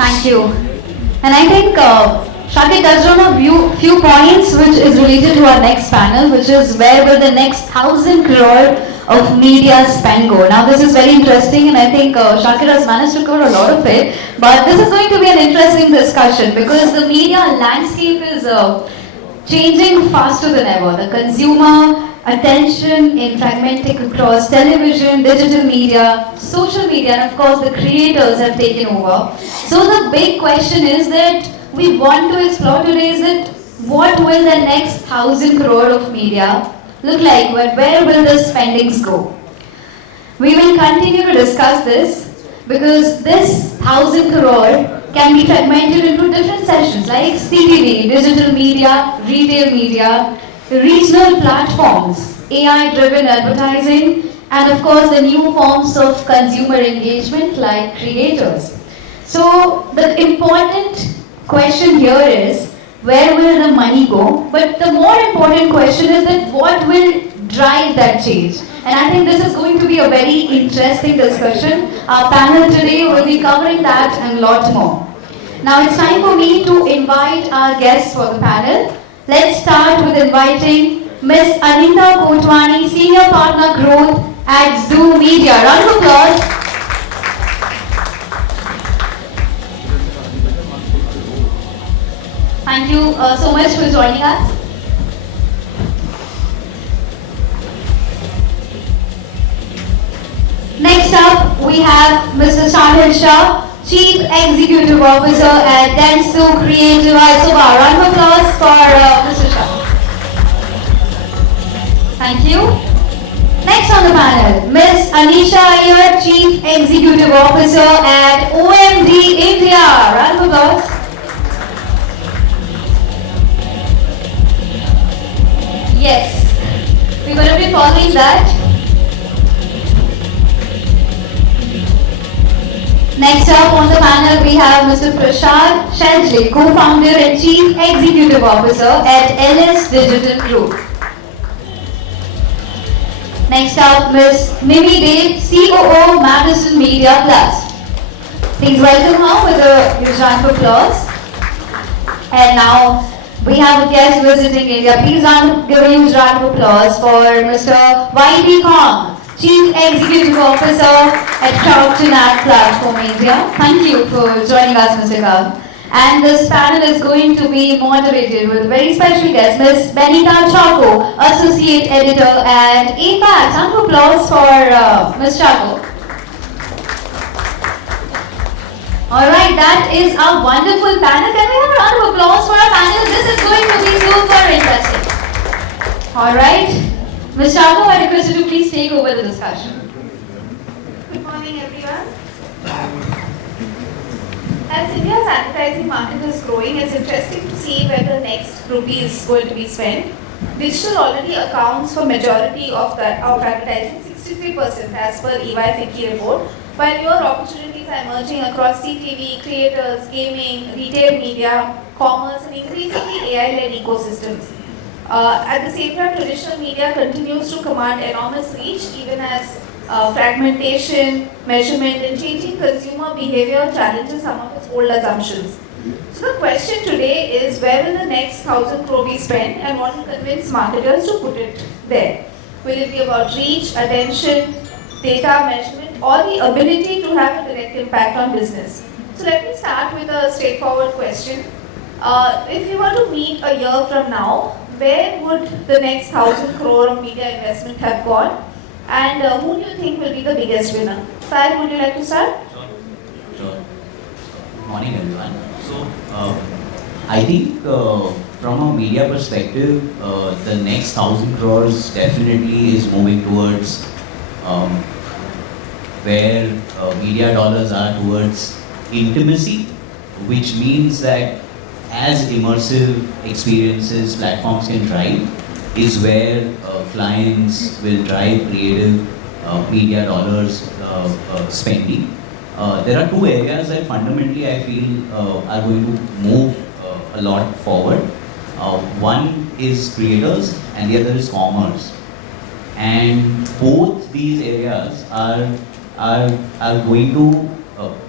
Thank you. And I think Shakti touched on a few points which is related to our next panel, which is where will the next 1,000 crore of media spend go. Now this is very interesting and I think Shakir has managed to cover a lot of it. But this is going to be an interesting discussion because the media landscape is changing faster than ever. The consumer attention in fragmenting across television, digital media, social media, and of course the creators have taken over. So the big question is that we want to explore today is that what will the next 1,000 crore of media look like? Where will the spendings go? We will continue to discuss this because this 1,000 crore can be fragmented into different sessions like CTV, digital media, retail media, regional platforms, AI-driven advertising, and of course the new forms of consumer engagement like creators. So the important question here is where will the money go? But the more important question is that what will drive that change? And I think this is going to be a very interesting discussion. Our panel today will be covering that and a lot more. Now it's time for me to invite our guests for the panel. Let's start with inviting Miss Anita Kotwani, Senior Partner Growth at Zoom Media. Round of applause. Thank you so much for joining us. Next up, we have Mr. Shah, Chief Executive Officer at Dentsu Creative Isobar. Round of applause for Mr. Shah. Thank you. Next on the panel, Ms. Anisha, Iyer, Chief Executive Officer at OMD India. Round of applause. Yes, we're going to be following that. Next up on the panel, we have Mr. Prasad, Shejale, Co-founder and Chief Executive Officer at LS Digital Group. Next up, Ms. Mimi Dave, COO, Madison Media Plus. Please welcome her with a huge round of applause. And now, we have a guest visiting India. Please give a huge round of applause for Mr. Kang, Chief Executive Officer at KRAFTON Platform India. Thank you for joining us, Mr. Kang. And this panel is going to be moderated with a very special guest, Ms. Benita Chacko, Associate Editor at afaqs. Round of applause for Ms. Chacko. Alright, that is a wonderful panel. Can we have a round of applause for our panel? This is going to be super interesting. Alright, Ms. Chacko, I request you to please take over the discussion. Good morning, everyone. As India's advertising market is growing, it's interesting to see where the next rupee is going to be spent. Digital already accounts for majority of advertising, 63% as per EY FICCI report, while newer opportunities are emerging across CTV, creators, gaming, retail media, commerce, and increasingly AI-led ecosystems. At the same time, traditional media continues to command enormous reach, even as fragmentation, measurement, and changing consumer behavior challenges some of its old assumptions. So the question today is where will the next 1,000 crore be spent and what will convince marketers to put it there? Will it be about reach, attention, data measurement, or the ability to have a direct impact on business? So let me start with a straightforward question. If you were to meet a year from now, where would the next 1,000 crore of media investment have gone? And who do you think will be the biggest winner? Sahil, would you like to start? Sure. Good morning, everyone. So, I think from a media perspective, the next 1,000 crores definitely is moving towards where media dollars are towards intimacy, which means that as immersive experiences platforms can drive, is where clients will drive creative media dollars spending. There are two areas that fundamentally I feel are going to move a lot forward. One is creators and the other is commerce. And both these areas are going to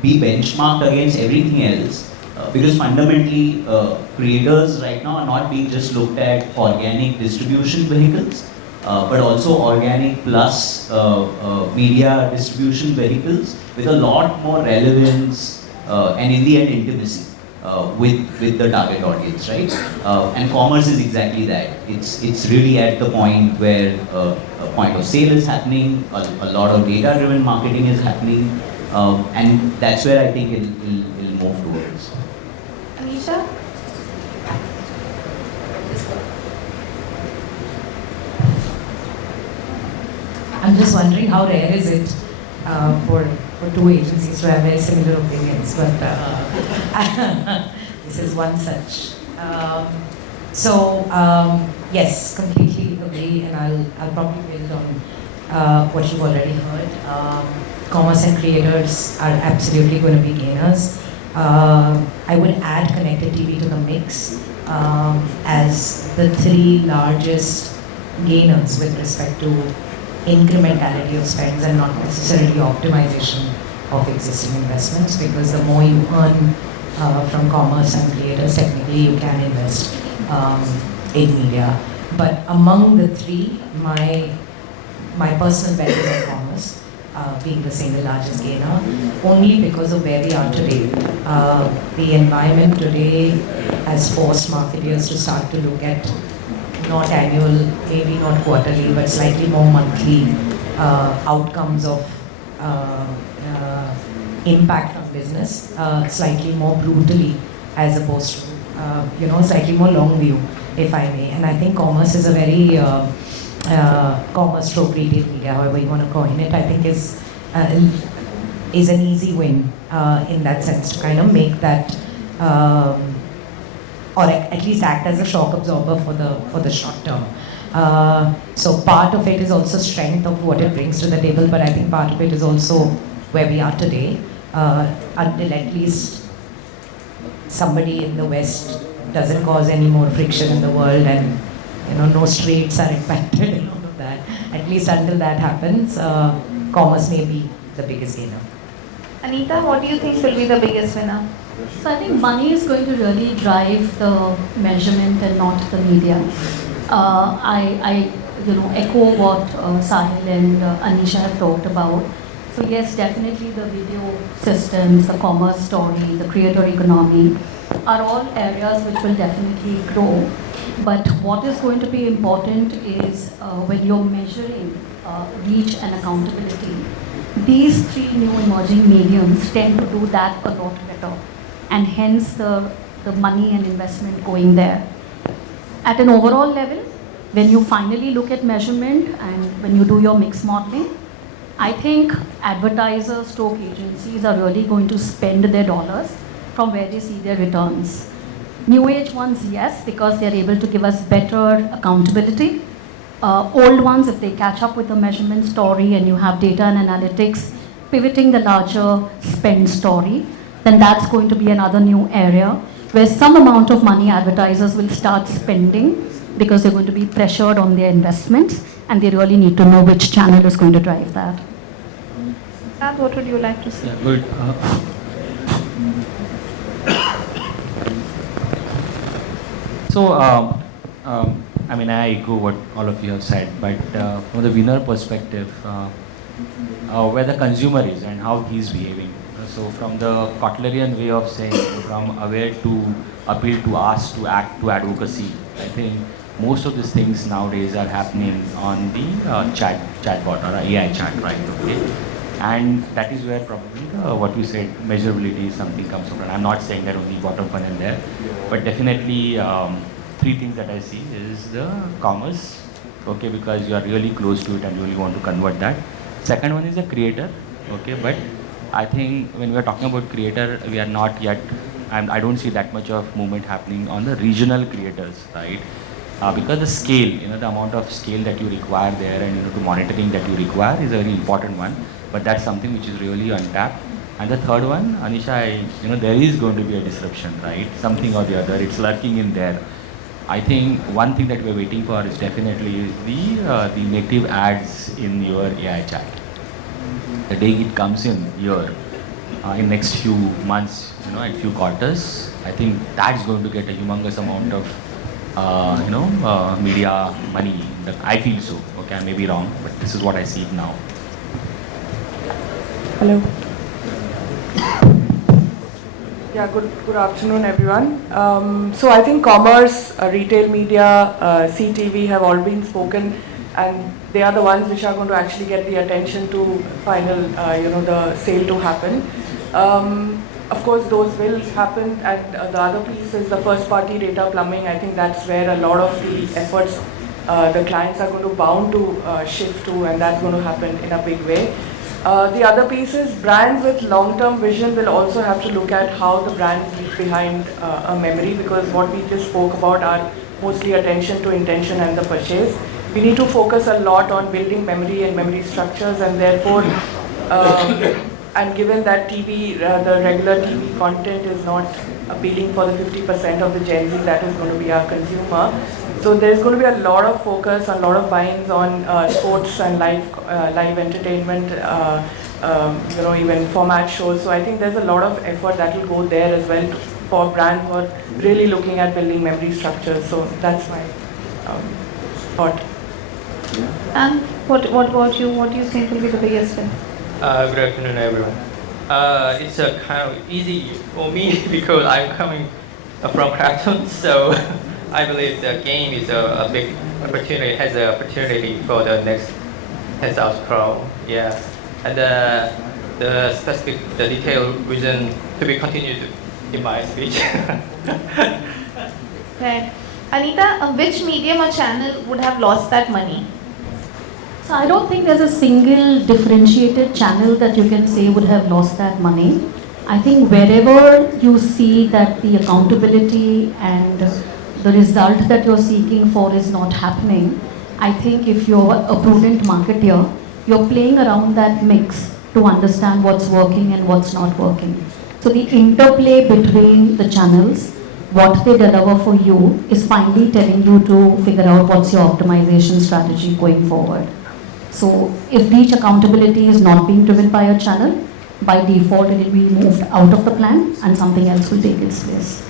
be benchmarked against everything else. Because fundamentally, creators right now are not being just looked at organic distribution vehicles, but also organic plus media distribution vehicles with a lot more relevance and in the end intimacy with the target audience, right? And commerce is exactly that. It's really at the point where a point of sale is happening, a lot of data-driven marketing is happening, and that's where I think it'll move towards. Anisha? I'm just wondering how rare is it for two agencies to have very similar opinions, but this is one such. Yes, completely agree, and I'll probably build on what you've already heard. Commerce and creators are absolutely going to be gainers. I would add connected TV to the mix as the three largest gainers with respect to incrementality of spends and not necessarily optimization of existing investments, because the more you earn from commerce and creators, technically you can invest in media. But among the three, my personal bet is on commerce. Being the single largest gainer, only because of where we are today. The environment today has forced marketers to start to look at not annual, maybe not quarterly, but slightly more monthly outcomes of impact on business, slightly more brutally as opposed to, slightly more long view, if I may. And I think commerce is a very commerce stroke retail media, however you want to coin it, I think is an easy win in that sense to kind of make that, or at least act as a shock absorber for the short term. So part of it is also strength of what it brings to the table, but I think part of it is also where we are today, until at least somebody in the West doesn't cause any more friction in the world and no straits are impacted and all of that. At least until that happens, commerce may be the biggest gainer. Anita, what do you think will be the biggest winner? So I think money is going to really drive the measurement and not the media. I echo what Sahil and Anisha have talked about. So yes, definitely the video systems, the commerce story, the creator economy are all areas which will definitely grow. But what is going to be important is when you're measuring reach and accountability, these three new emerging mediums tend to do that a lot better, and hence the money and investment going there. At an overall level, when you finally look at measurement and when you do your mix modeling, I think advertisers, stroke agencies are really going to spend their dollars from where they see their returns. New age ones, yes, because they're able to give us better accountability. Old ones, if they catch up with the measurement story and you have data and analytics pivoting the larger spend story, then that's going to be another new area where some amount of money advertisers will start spending because they're going to be pressured on their investments and they really need to know which channel is going to drive that. Prasad, what would you like to say? Yeah, good. I mean, I echo what all of you have said, but from the winner perspective, where the consumer is and how he's behaving. So from the Kotlerian way of saying, from aware to appeal to ask to act to advocacy, I think most of these things nowadays are happening on the chatbot or AI chat, right? Okay, and that is where probably what we said, measurability, something comes from. I'm not saying that only bottom funnel there, but definitely three things that I see is the commerce, okay, because you are really close to it and you really want to convert that. Second one is the creator, okay, but I think when we are talking about creator, we are not yet, I don't see that much of movement happening on the regional creators, right? Because the scale, the amount of scale that you require there and the monitoring that you require is a very important one, but that's something which is really untapped. And the third one, Anisha, there is going to be a disruption, right? Something or the other, it's lurking in there. I think one thing that we're waiting for is definitely the native ads in your AI chat. The day it comes in here, in next few months, and few quarters, I think that's going to get a humongous amount of media money. I feel so. Okay, I may be wrong, but this is what I see now. Hello. Yeah, good afternoon, everyone. So I think commerce, retail media, CTV have all been spoken, and they are the ones which are going to actually get the attention to final, the sale to happen. Of course, those will happen, and the other piece is the first-party data plumbing. I think that's where a lot of the efforts the clients are going to bound to shift to, and that's going to happen in a big way. The other piece is brands with long-term vision will also have to look at how the brands leave behind a memory, because what we just spoke about are mostly attention to intention and the purchase. We need to focus a lot on building memory and memory structures, and therefore, and given that TV, the regular TV content is not appealing for the 50% of the Gen Z that is going to be our consumer. So there's going to be a lot of focus, a lot of buy-ins on sports and live entertainment, even format shows. So I think there's a lot of effort that will go there as well for brands who are really looking at building memory structures. So that's my thought. And what about you? What do you think will be the biggest thing? Good afternoon, everyone. It's a kind of easy for me because I'm coming from KRAFTON, so I believe the game is a big opportunity, has an opportunity for the next 10,000 crore. Yes, and the detailed reason to be continued in my speech. Right. Anita, which medium or channel would have lost that money? So I don't think there's a single differentiated channel that you can say would have lost that money. I think wherever you see that the accountability and the result that you're seeking for is not happening, I think if you're a prudent marketer, you're playing around that mix to understand what's working and what's not working. So the interplay between the channels, what they deliver for you, is finally telling you to figure out what's your optimization strategy going forward. So if reach accountability is not being driven by a channel, by default it will be moved out of the plan and something else will take its place.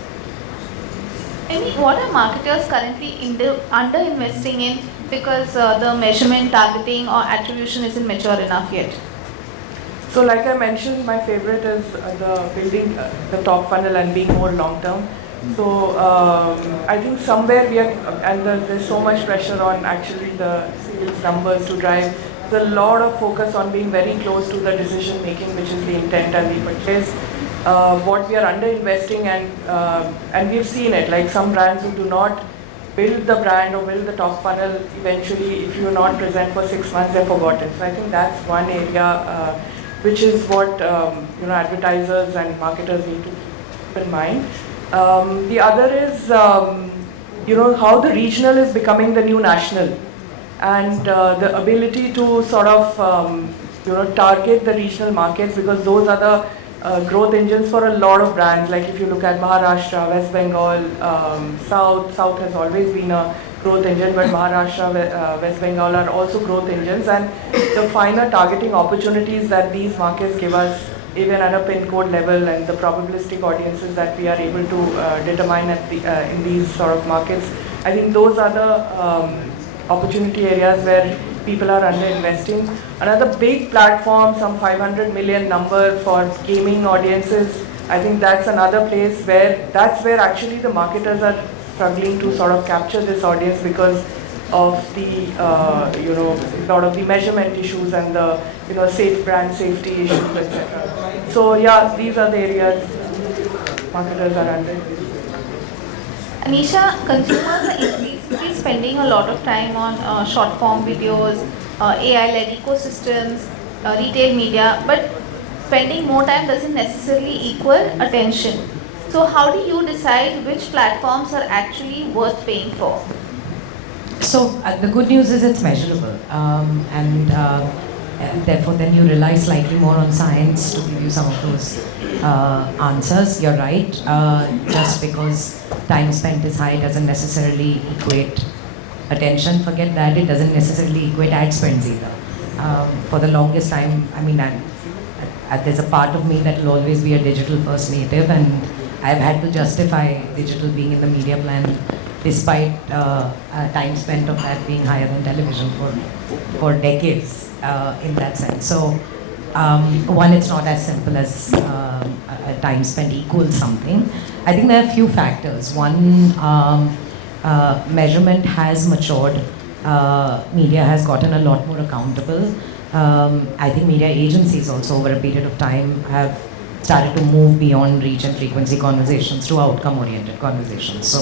What are marketers currently under-investing in because the measurement, targeting or attribution isn't mature enough yet? So like I mentioned, my favorite is the building the top funnel and being more long-term. So I think somewhere we are, and there's so much pressure on actually the sales numbers to drive. There's a lot of focus on being very close to the decision making, which is the intent and the purchase. What we are under-investing, and we've seen it, like some brands who do not build the brand or build the top funnel, eventually if you're not present for 6 months, they're forgotten. So I think that's one area which is what advertisers and marketers need to keep in mind. The other is how the regional is becoming the new national, and the ability to sort of target the regional markets, because those are the growth engines for a lot of brands. Like if you look at Maharashtra, West Bengal, South has always been a growth engine, but Maharashtra, West Bengal are also growth engines, and the finer targeting opportunities that these markets give us, even at a pin code level, and the probabilistic audiences that we are able to determine in these sort of markets, I think those are the opportunity areas where people are under-investing. Another big platform, some 500 million number for gaming audiences, I think that's another place where actually the marketers are struggling to sort of capture this audience because of the lot of the measurement issues and the safe brand safety issues, etc. So yeah, these are the areas marketers are under. Anisha, consumers are increasingly spending a lot of time on short form videos, AI-led ecosystems, retail media, but spending more time doesn't necessarily equal attention. So how do you decide which platforms are actually worth paying for? So the good news is it's measurable, and therefore then you rely slightly more on science to give you some of those answers. You're right, just because time spent is high doesn't necessarily equate attention. Forget that, it doesn't necessarily equate ad spends either. For the longest time, I mean, there's a part of me that will always be a digital first native, and I've had to justify digital being in the media plan despite time spent of that being higher than television for decades in that sense. So one, it's not as simple as time spent equals something. I think there are a few factors. One, measurement has matured. Media has gotten a lot more accountable. I think media agencies also over a period of time have started to move beyond reach and frequency conversations to outcome-oriented conversations. So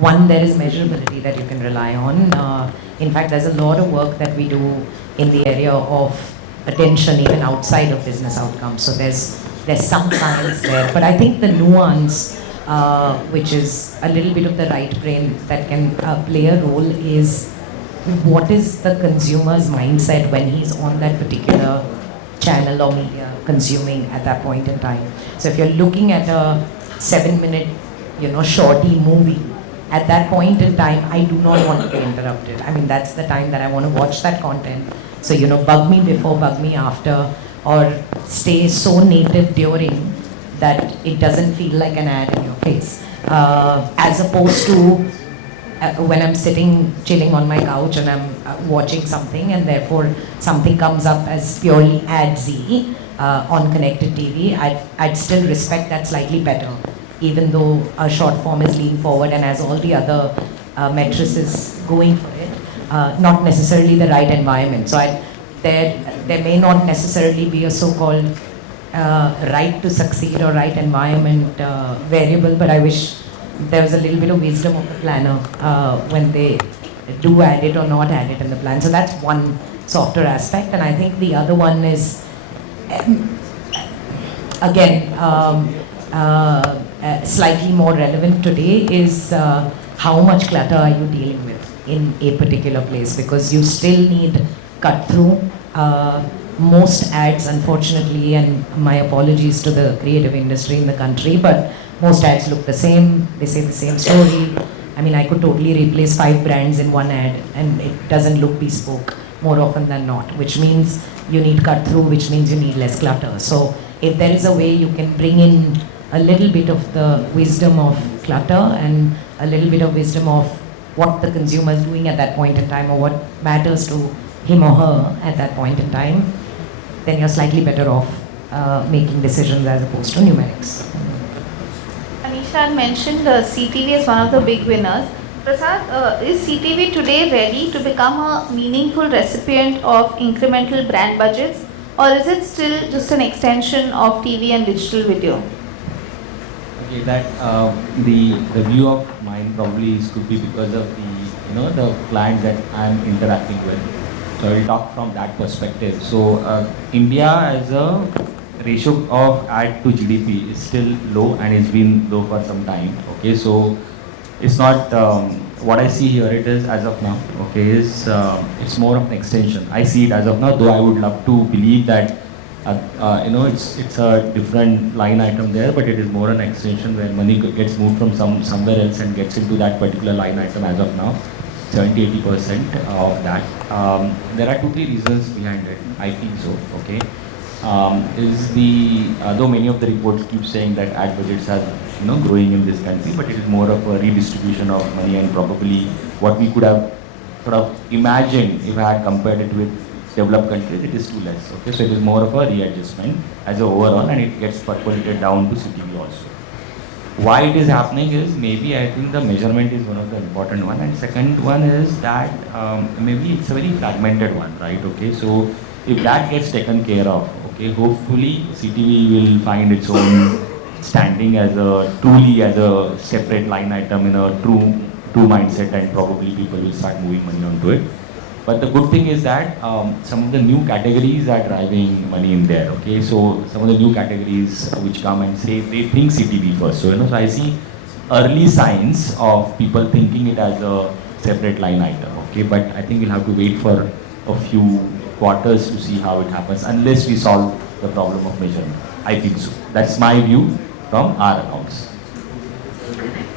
one, there is measurability that you can rely on. In fact, there's a lot of work that we do in the area of attention even outside of business outcomes. So there's some science there. But I think the nuance, which is a little bit of the right brain that can play a role, is what is the consumer's mindset when he's on that particular channel or media consuming at that point in time. So if you're looking at a 7-minute, shorty movie, at that point in time, I do not want to be interrupted. I mean, that's the time that I want to watch that content. So, bug me before, bug me after, or stay so native during that it doesn't feel like an ad in your face. As opposed to when I'm sitting, chilling on my couch and I'm watching something, and therefore something comes up as purely adsy on connected TV, I'd still respect that slightly better, even though a short form is leaning forward and has all the other matrices going for it, not necessarily the right environment. So there may not necessarily be a so-called right to succeed or right environment variable, but I wish there was a little bit of wisdom of the planner when they do add it or not add it in the plan. So that's one softer aspect. And I think the other one is, again, slightly more relevant today, is how much clutter are you dealing with in a particular place, because you still need cut through. Most ads, unfortunately, and my apologies to the creative industry in the country, but most ads look the same, they say the same story. I mean, I could totally replace 5 brands in one ad and it doesn't look bespoke more often than not, which means you need cut through, which means you need less clutter. So if there is a way you can bring in a little bit of the wisdom of clutter and a little bit of wisdom of what the consumer is doing at that point in time, or what matters to him or her at that point in time, then you're slightly better off making decisions as opposed to numerics. Anisha had mentioned CTV as one of the big winners. Prasad, is CTV today ready to become a meaningful recipient of incremental brand budgets, or is it still just an extension of TV and digital video? Okay, that the view of mine probably could be because of the clients that I'm interacting with. So I will talk from that perspective. So India as a ratio of ad to GDP is still low, and it's been low for some time. Okay, so it's not what I see here. It is as of now. Okay, is it's more of an extension. I see it as of now, though I would love to believe that it's a different line item there, but it is more an extension where money gets moved from somewhere else and gets into that particular line item as of now. 70-80% of that. There are 2-3 reasons behind it. I feel so. Okay. Though many of the reports keep saying that ad budgets are growing in this country, but it is more of a redistribution of money, and probably what we could have sort of imagined if I had compared it with developed countries, it is too less. Okay, so it is more of a readjustment as a overall, and it gets percolated down to CTV also. Why it is happening is, maybe I think the measurement is one of the important one, and second one is that maybe it's a very fragmented one, right? Okay, so if that gets taken care of, okay, hopefully CTV will find its own standing as truly as a separate line item in a true mindset, and probably people will start moving money onto it. But the good thing is that some of the new categories are driving money in there. Okay, so some of the new categories which come and say they think CTV first. So so I see early signs of people thinking it as a separate line item. Okay, but I think we'll have to wait for a few quarters to see how it happens, unless we solve the problem of measurement. I think so. That's my view from our accounts.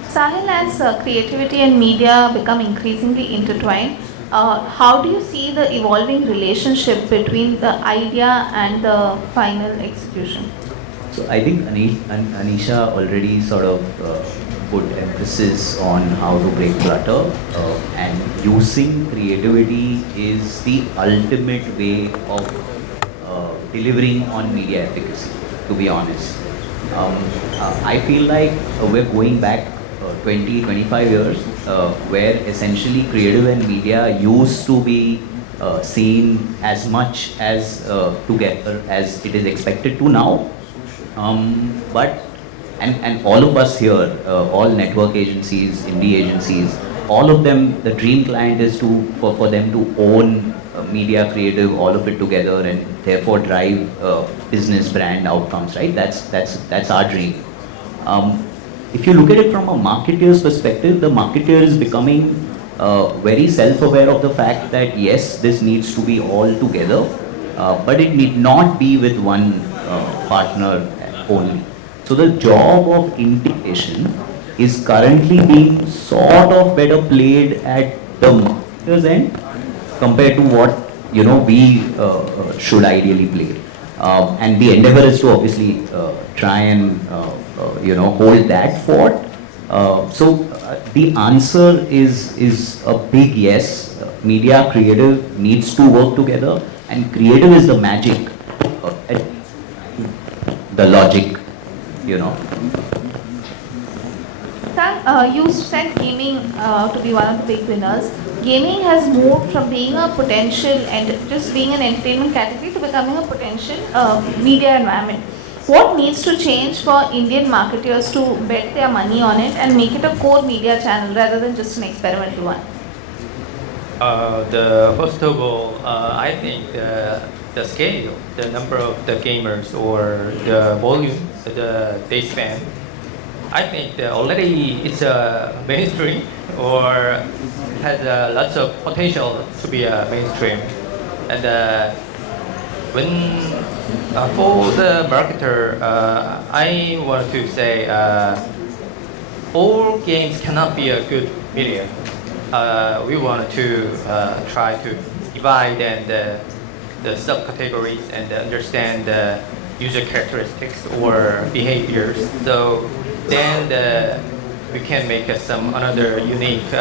Sahil, as creativity and media become increasingly intertwined, how do you see the evolving relationship between the idea and the final execution? So I think Anisha already sort of put emphasis on how to break clutter, and using creativity is the ultimate way of delivering on media efficacy, to be honest. I feel like we're going back 20, 25 years, where essentially creative and media used to be seen as much as together as it is expected to now. But and all of us here, all network agencies, indie agencies, all of them, the dream client is for them to own media, creative, all of it together, and therefore drive business brand outcomes. Right? That's our dream. If you look at it from a marketeer's perspective, the marketeer is becoming very self-aware of the fact that yes, this needs to be all together, but it need not be with one partner only. So the job of integration is currently being sort of better played at the marketer's end compared to what we should ideally play. And the endeavor is to obviously try and hold that fort. So the answer is a big yes. Media creative needs to work together, and creative is the magic, the logic, Kang, you said gaming to be one of the big winners. Gaming has moved from being a potential and just being an entertainment category to becoming a potential media environment. What needs to change for Indian marketers to bet their money on it and make it a core media channel rather than just an experimental one? First of all, I think the scale, the number of the gamers or the volume that they spend, I think that already it's a mainstream or has lots of potential to be a mainstream. And when for the marketer, I want to say all games cannot be a good media. We want to try to divide and the subcategories and understand the user characteristics or behaviors. So then we can make some another unique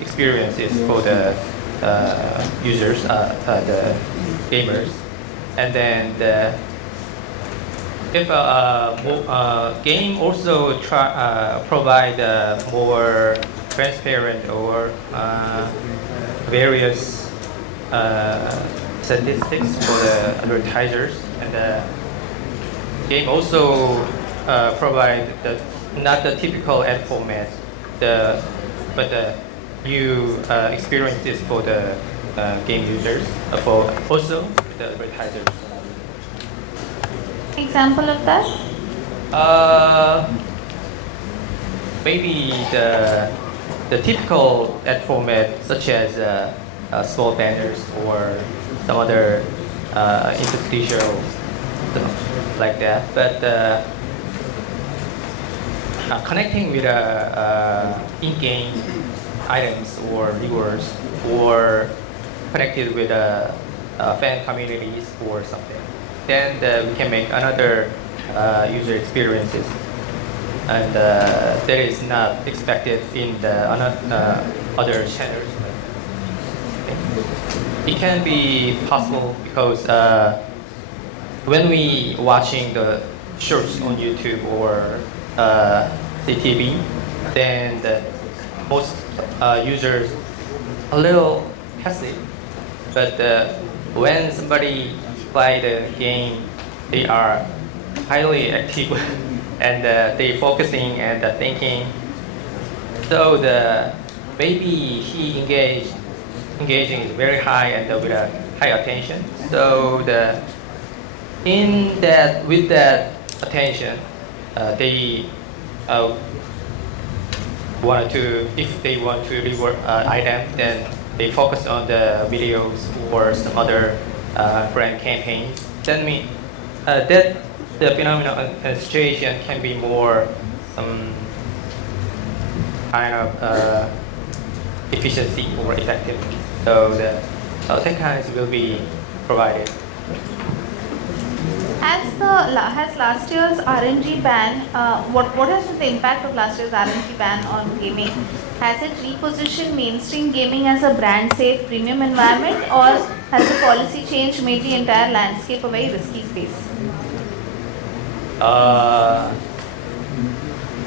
experiences for the users, the gamers. And then if a game also provide more transparent or various statistics for the advertisers, and the game also provide not the typical ad format, but the new experiences for the game users, for also the advertisers. Example of that? Maybe the typical ad format, such as small banners or some other interstitial stuff like that. But connecting with in-game items or rewards, or connected with fan communities or something, then we can make another user experiences, and that is not expected in the other channels. It can be possible because when we watching the shorts on YouTube or CTV, then most users a little passive. But when somebody play the game, they are highly active and they focusing and thinking. So maybe he engaging is very high and with a high attention. So with that attention, they if they want to reward item, then they focus on the videos or some other brand campaigns. Then that the phenomenon and situation can be more kind of efficiency or effectiveness. So the tech kinds will be provided. Has last year's RNG ban, what has been the impact of last year's RNG ban on gaming? Has it repositioned mainstream gaming as a brand safe premium environment, or has the policy change made the entire landscape a very risky space?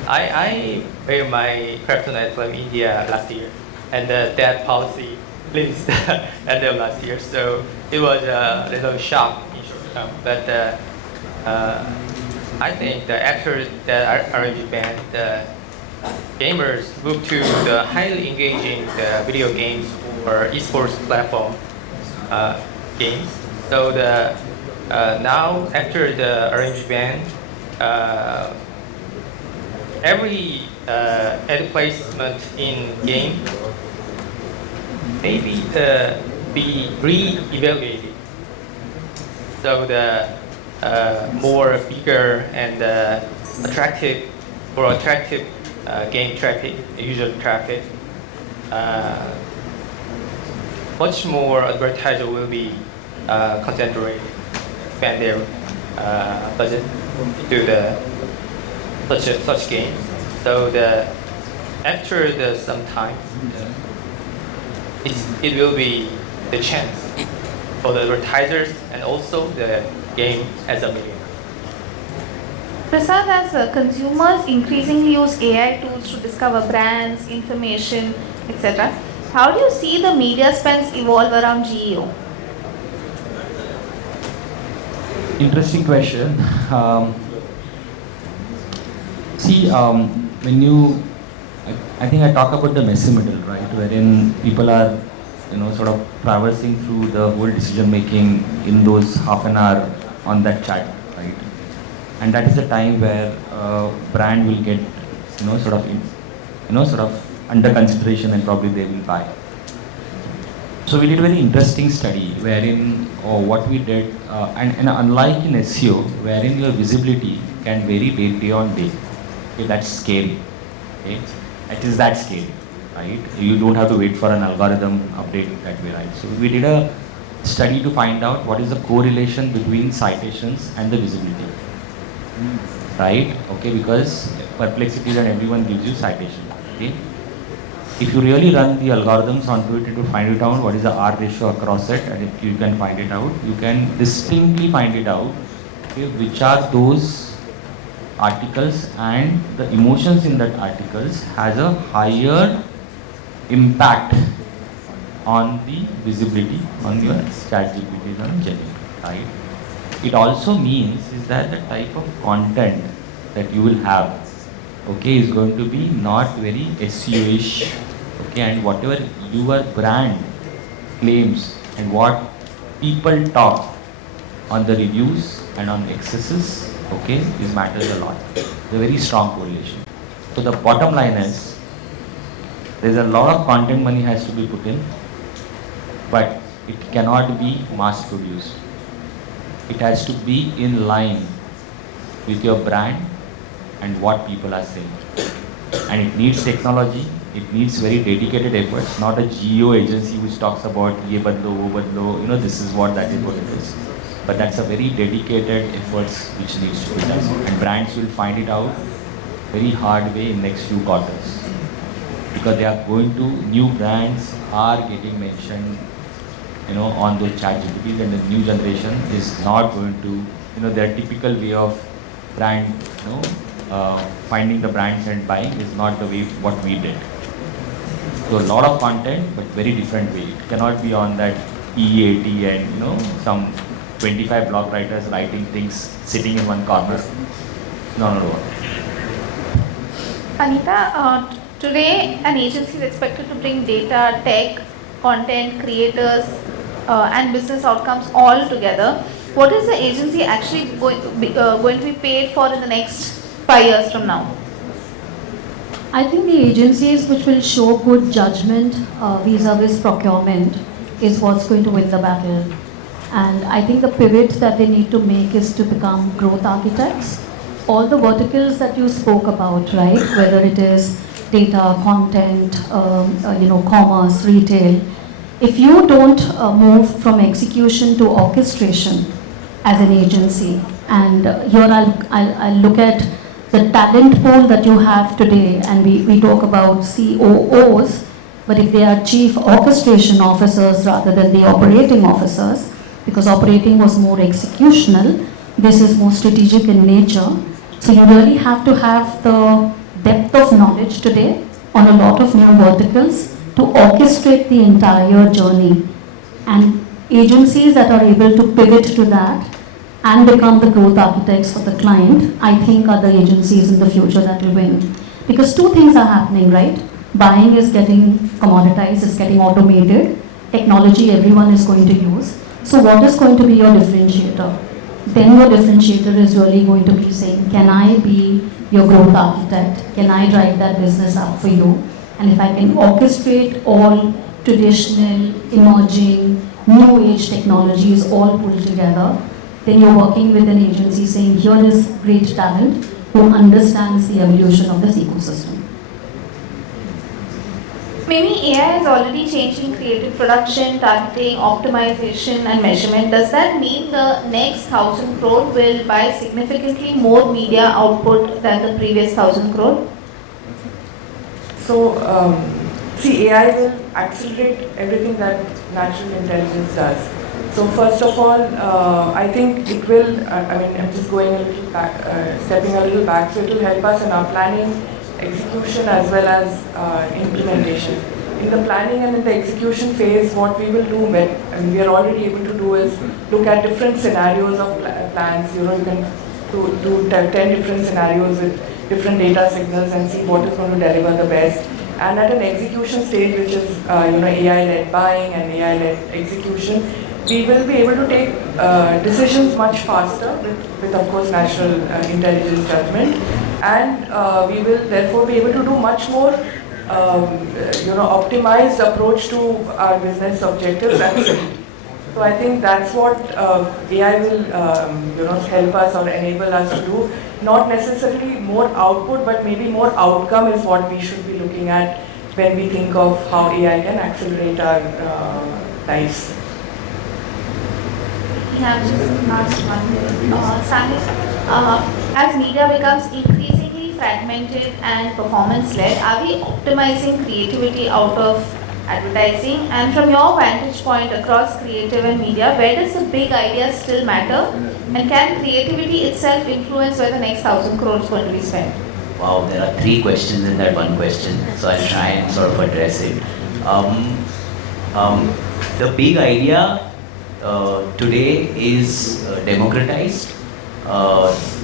I paid my KRAFTON from India last year, and that policy released end of last year, so it was a little shock in short term. But I think that after the RNG ban, the gamers moved to the highly engaging video games or esports platform games. So the now after the RNG ban, every ad placement in game maybe be re-evaluated. So the more bigger and attractive game traffic, user traffic, much more advertiser will be concentrated, spend their budget to the such games. So the after the some time, it will be the chance for the advertisers and also the game as a medium. Prasad, as consumers increasingly use AI tools to discover brands, information, etc., how do you see the media spends evolve around GEO? Interesting question. When you, I think I talk about the messy middle, right, wherein people are, sort of traversing through the whole decision making in those half an hour on that chat, right, and that is the time where brand will get, sort of under consideration and probably they will buy. So we did a very interesting study wherein what we did, and unlike in SEO, wherein your visibility can vary day on day. Okay, that's scary. Okay, it is that scary, right? You don't have to wait for an algorithm update that way, right? So we did a study to find out what is the correlation between citations and the visibility, right? Okay, because Perplexity and everyone gives you citation. Okay, if you really run the algorithms onto it to find it out, what is the R ratio across it, and if you can find it out, you can distinctly find it out, okay, which are those articles and the emotions in that articles has a higher impact on the visibility on your chat GPT on Gemini, right? It also means is that the type of content that you will have, okay, is going to be not very SEO-ish, okay, and whatever your brand claims and what people talk on the reviews and on excesses, okay, this matters a lot. There's a very strong correlation. So the bottom line is, there's a lot of content money has to be put in, but it cannot be mass produced. It has to be in line with your brand and what people are saying. And it needs technology, it needs very dedicated efforts, not a geo agency which talks about ye badlo, wo badlo, this is what, that is what it is. But that's a very dedicated efforts which needs to be done. And brands will find it out very hard way in next few quarters. Because they are going to, new brands are getting mentioned, on those chat GPTs, and the new generation is not going to, their typical way of brand, finding the brands and buying is not the way what we did. So a lot of content, but very different way. It cannot be on that EAT and, some 25 blog writers writing things sitting in one corner. No. Anita, today an agency is expected to bring data, tech, content, creators, and business outcomes all together. What is the agency actually going to be paid for in the next 5 years from now? I think the agencies which will show good judgment vis-a-vis procurement is what's going to win the battle. And I think the pivot that they need to make is to become growth architects. All the verticals that you spoke about, right, whether it is data, content, commerce, retail, if you don't move from execution to orchestration as an agency, and here I'll look at the talent pool that you have today, and we talk about COOs, but if they are chief orchestration officers rather than the operating officers, because operating was more executional, this is more strategic in nature. So you really have to have the depth of knowledge today on a lot of new verticals to orchestrate the entire journey. And agencies that are able to pivot to that and become the growth architects for the client, I think are the agencies in the future that will win. Because two things are happening, right? Buying is getting commoditized, is getting automated. Technology everyone is going to use. So what is going to be your differentiator? Then your differentiator is really going to be saying, can I be your growth architect? Can I drive that business up for you? And if I can orchestrate all traditional, emerging, new age technologies all pulled together, then you're working with an agency saying, here is great talent who understands the evolution of this ecosystem. Maybe AI is already changing creative production, targeting, optimization and measurement. Does that mean the next 1,000 crore will buy significantly more media output than the previous 1,000 crore? So, see, AI will accelerate everything that natural intelligence does. So first of all, I think it will, I'm just going a little back, stepping a little back, so it will help us in our planning, execution as well as implementation. In the planning and in the execution phase, what we will do, and we are already able to do, is look at different scenarios of plans. You can do 10 different scenarios with different data signals and see what is going to deliver the best. And at an execution stage, which is AI-led buying and AI-led execution, we will be able to take decisions much faster with of course natural intelligence judgment, and we will therefore be able to do much more optimized approach to our business objectives and speed. So I think that's what AI will help us or enable us to do. Not necessarily more output, but maybe more outcome is what we should be looking at when we think of how AI can accelerate our lives. Yeah, just ask one thing. Sahil, as media becomes increasingly fragmented and performance-led, are we optimizing creativity out of advertising? And from your vantage point across creative and media, where does the big idea still matter? And can creativity itself influence where the next 1,000 crore is going to be spent? Wow, there are 3 questions in that one question, so I'll try and sort of address it. The big idea today is democratized.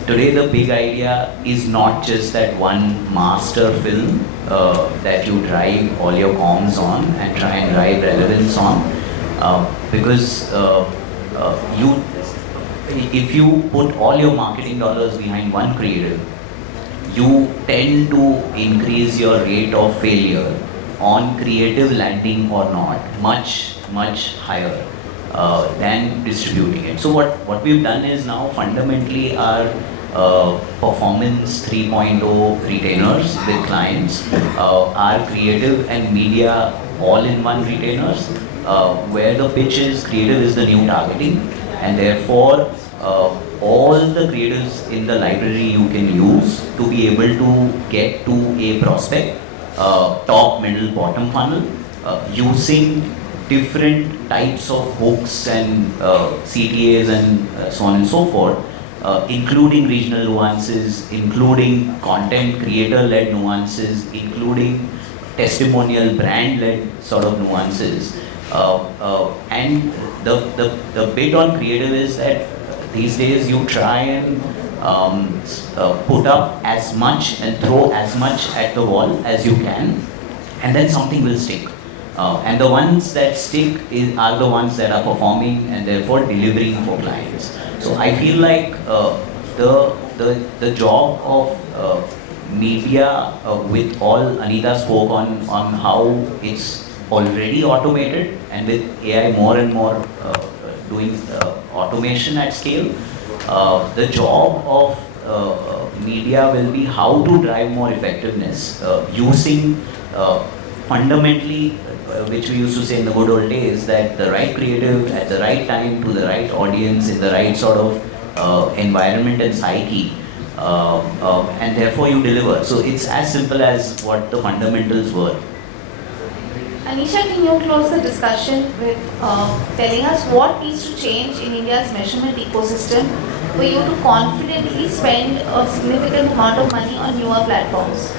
Today the big idea is not just that one master film that you drive all your comms on and try and drive relevance on, because if you put all your marketing dollars behind one creative, you tend to increase your rate of failure on creative landing or not much higher than distributing it. So what we've done is now fundamentally our performance 3.0 retainers with clients, our creative and media all-in-one retainers, where the pitch is creative is the new targeting, and therefore all the creatives in the library you can use to be able to get to a prospect, top, middle, bottom funnel, using different types of hooks and CTAs and so on and so forth, including regional nuances, including content creator-led nuances, including testimonial brand-led sort of nuances. And the bit on creative is that these days you try and put up as much and throw as much at the wall as you can, and then something will stick. And the ones that stick are the ones that are performing and therefore delivering for clients. So I feel like the job of media, with all Anita spoke on how it's already automated, and with AI more and more doing automation at scale, the job of media will be how to drive more effectiveness using fundamentally, which we used to say in the good old days, that the right creative at the right time to the right audience in the right sort of environment and psyche, and therefore you deliver. So it's as simple as what the fundamentals were. Anisha, can you close the discussion with telling us what needs to change in India's measurement ecosystem for you to confidently spend a significant amount of money on newer platforms?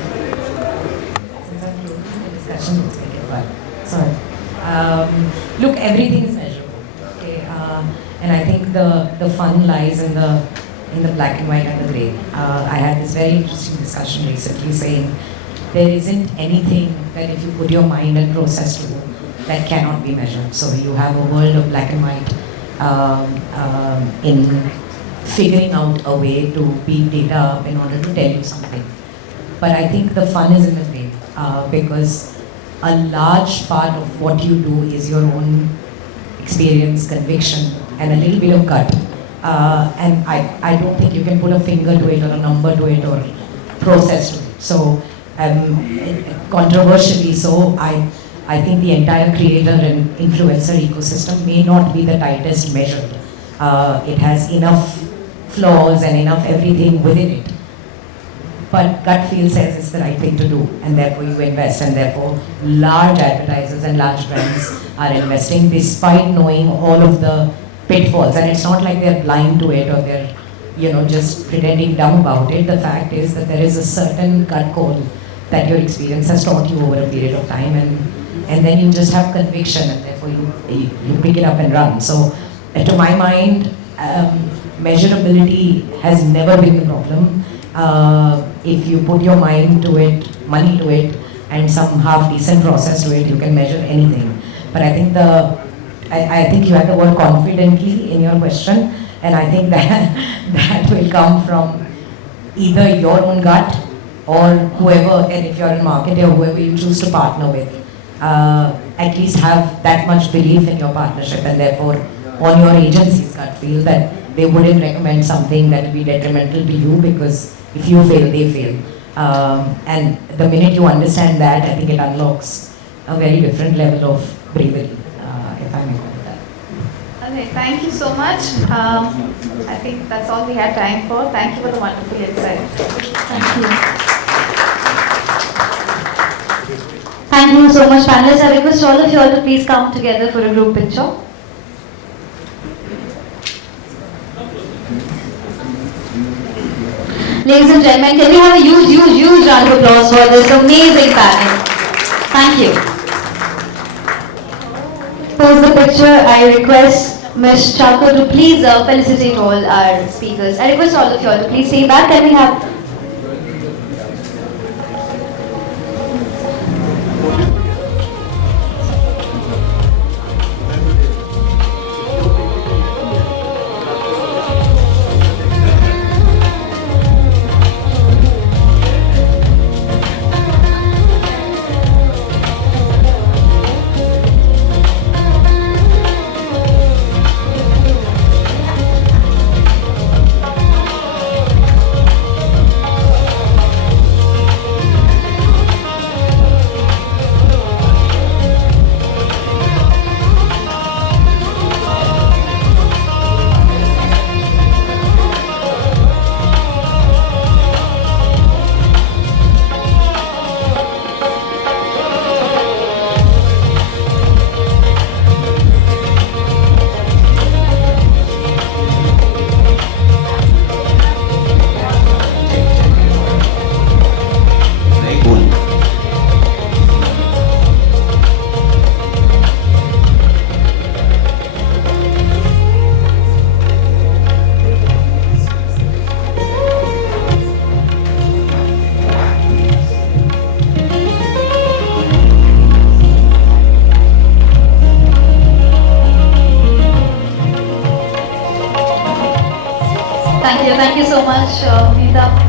Since I'm closing the discussion, let's make it fun. Sorry. Look, everything is measurable. Okay, and I think the fun lies in the black and white and the grey. I had this very interesting discussion recently saying there isn't anything that if you put your mind and process to that cannot be measured. So you have a world of black and white in figuring out a way to beat data up in order to tell you something. But I think the fun is in the grey because a large part of what you do is your own experience, conviction, and a little bit of gut. And I don't think you can put a finger to it or a number to it or process to it. So controversially so, I think the entire creator and influencer ecosystem may not be the tightest measured. It has enough flaws and enough everything within it. But gut feel says it's the right thing to do, and therefore you invest, and therefore large advertisers and large brands are investing despite knowing all of the pitfalls. And it's not like they're blind to it or they're just pretending dumb about it. The fact is that there is a certain gut code that your experience has taught you over a period of time, and then you just have conviction, and therefore you pick it up and run. So to my mind, measurability has never been the problem. If you put your mind to it, money to it, and some half decent process to it, you can measure anything. But I think I think you had the word confidently in your question, and I think that will come from either your own gut or whoever, and if you're in marketing or whoever you choose to partner with, at least have that much belief in your partnership, and therefore on your agency's gut feel that they wouldn't recommend something that will be detrimental to you, because if you fail, they fail. And the minute you understand that, I think it unlocks a very different level of bravery, if I may call it that. Okay, thank you so much. I think that's all we have time for. Thank you for the wonderful insights. Thank you. Thank you so much, panelists. I request all of you all to please come together for a group picture. Ladies and gentlemen, can we have a huge round of applause for this amazing panel? Thank you. Pose the picture. I request Ms. Chacko to please felicitate all our speakers. I request all of you all to please stay back. Can we have... Thank you so much, Anita.